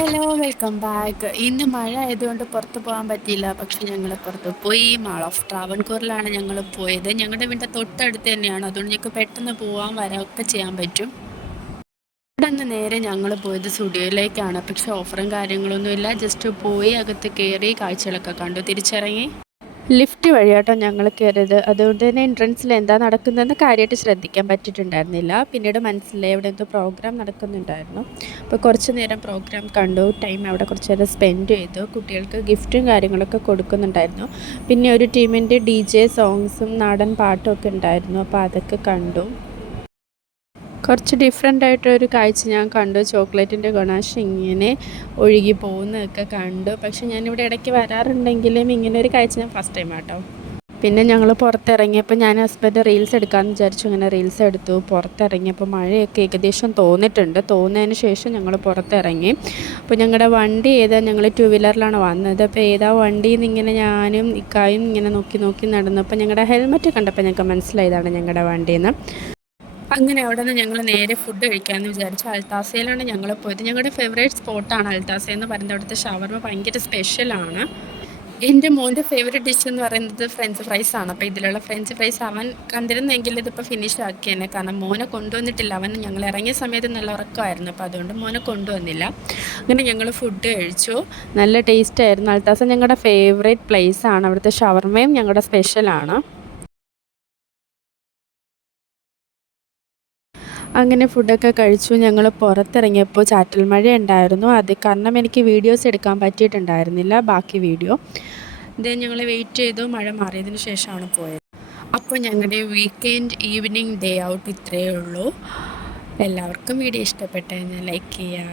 Hello welcome back ഇന്ന് മഴ ആയതുകൊണ്ട് പുറത്ത് പോകാൻ പറ്റിയില്ല. പക്ഷെ ഞങ്ങൾ പുറത്ത് പോയി. മാൾ ഓഫ് ട്രാവൻകൂറിലാണ് ഞങ്ങൾ പോയത്. ഞങ്ങളുടെ വീടിന്റെ തൊട്ടടുത്ത് തന്നെയാണ്. അതുകൊണ്ട് ഞങ്ങൾക്ക് പെട്ടെന്ന് പോകാൻ വരാമൊക്കെ ചെയ്യാൻ പറ്റും. ഇവിടെ നേരെ ഞങ്ങൾ പോയത് സ്റ്റുഡിയോയിലേക്കാണ്. പക്ഷെ ഓഫറും കാര്യങ്ങളൊന്നുമില്ല ജസ്റ്റ് പോയി അകത്ത് കയറി കാഴ്ചകളൊക്കെ കണ്ടു. തിരിച്ചിറങ്ങി. ലിഫ്റ്റ് വഴിയാട്ടോ ഞങ്ങൾ കയറിയത്. അതുകൊണ്ട് തന്നെ എൻട്രൻസിൽ എന്താ നടക്കുന്നതെന്ന് കാര്യമായിട്ട് ശ്രദ്ധിക്കാൻ പറ്റിയിട്ടുണ്ടായിരുന്നില്ല. പിന്നീട് മനസ്സിലായി അവിടെ എന്തോ പ്രോഗ്രാം നടക്കുന്നുണ്ടായിരുന്നു. അപ്പോൾ കുറച്ച് നേരം പ്രോഗ്രാം കണ്ടു. ടൈം അവിടെ കുറച്ച് നേരം സ്പെൻഡ് ചെയ്തു. കുട്ടികൾക്ക് ഗിഫ്റ്റും കാര്യങ്ങളൊക്കെ കൊടുക്കുന്നുണ്ടായിരുന്നു. പിന്നെ ഒരു ടീമിന്റെ ഡി ജെ സോങ്സും നാടൻ പാട്ടും ഒക്കെ ഉണ്ടായിരുന്നു. അപ്പോൾ അതൊക്കെ കണ്ടു. കുറച്ച് ഡിഫറെന്റ് ആയിട്ടൊരു കാഴ്ച ഞാൻ കണ്ടു. ചോക്ലേറ്റിന്റെ ഗുണാശ് ഇങ്ങനെ ഒഴുകി പോകുന്നതൊക്കെ കണ്ടു. പക്ഷെ ഞാനിവിടെ ഇടയ്ക്ക് വരാറുണ്ടെങ്കിലും ഇങ്ങനെ ഒരു കാഴ്ച ഞാൻ ഫസ്റ്റ് ടൈം ആട്ടോ. പിന്നെ ഞങ്ങൾ പുറത്തിറങ്ങിയപ്പോൾ ഞാൻ ഹസ്ബൻഡ് റീൽസ് എടുക്കാമെന്ന് വിചാരിച്ചു. ഇങ്ങനെ റീൽസ് എടുത്തു. പുറത്തിറങ്ങിയപ്പോൾ മഴയൊക്കെ ഏകദേശം തോന്നിയിട്ടുണ്ട്. തോന്നിയതിന് ശേഷം ഞങ്ങൾ പുറത്തിറങ്ങി. അപ്പോൾ ഞങ്ങളുടെ വണ്ടി ഏതാ? ഞങ്ങൾ ടു വീലറിലാണ് വന്നത്. അപ്പോൾ ഏതാ വണ്ടിയിൽ നിന്ന് ഇങ്ങനെ ഞാനും ഇക്കായും ഇങ്ങനെ നോക്കി നോക്കി നടന്നു അപ്പോൾ ഞങ്ങളുടെ ഹെൽമെറ്റ് കണ്ടപ്പോൾ ഞങ്ങൾക്ക് മനസ്സിലായതാണ് ഞങ്ങളുടെ വണ്ടിയിൽ നിന്ന് അങ്ങനെ അവിടെ നിന്ന് ഞങ്ങൾ നേരെ ഫുഡ് കഴിക്കാമെന്ന് വിചാരിച്ചു. അൽത്താസയിലാണ് ഞങ്ങൾ പോയത്. ഞങ്ങളുടെ ഫേവറേറ്റ് സ്പോട്ടാണ് അൽത്താസ എന്ന് പറയുന്നത്. അവിടുത്തെ ഷവർമ ഭയങ്കര സ്പെഷ്യലാണ് എന്റെ മോന്റെ ഫേവറേറ്റ് ഡിഷ് എന്ന് പറയുന്നത് ഫ്രഞ്ച് ഫ്രൈസ് ആണ്. അപ്പോൾ ഇതിലുള്ള ഫ്രഞ്ച് ഫ്രൈസ് അവൻ കണ്ടിരുന്നെങ്കിൽ ഇതിപ്പോൾ ഫിനിഷ് ആക്കിയേനെ. കാരണം മോനെ കൊണ്ടുവന്നിട്ടില്ല. അവൻ ഞങ്ങൾ ഇറങ്ങിയ സമയത്ത് നല്ല ഉറക്കമായിരുന്നു. അപ്പോൾ അതുകൊണ്ട് മോനെ കൊണ്ടുവന്നില്ല. അങ്ങനെ ഞങ്ങൾ ഫുഡ് കഴിച്ചു. നല്ല ടേസ്റ്റ് ആയിരുന്നു. അൽത്താസ ഞങ്ങളുടെ ഫേവറേറ്റ് പ്ലേസ് ആണ്. അവിടുത്തെ ഷവർമയും ഞങ്ങളുടെ സ്പെഷ്യലാണ് അങ്ങനെ ഫുഡൊക്കെ കഴിച്ചു. ഞങ്ങൾ പുറത്തിറങ്ങിയപ്പോൾ ചാറ്റൽ മഴ ഉണ്ടായിരുന്നു അത് കാരണം എനിക്ക് വീഡിയോസ് എടുക്കാൻ പറ്റിയിട്ടുണ്ടായിരുന്നില്ല. ബാക്കി വീഡിയോ ഇത് ഞങ്ങൾ വെയിറ്റ് ചെയ്തു. മഴ മാറിയതിന് ശേഷമാണ് പോയത്. അപ്പോൾ ഞങ്ങളുടെ വീക്കെൻഡ് ഈവനിങ് ഡേ ഔട്ട് ഇത്രയേ ഉള്ളൂ. എല്ലാവർക്കും വീഡിയോ ഇഷ്ടപ്പെട്ടു കഴിഞ്ഞാൽ ലൈക്ക് ചെയ്യുക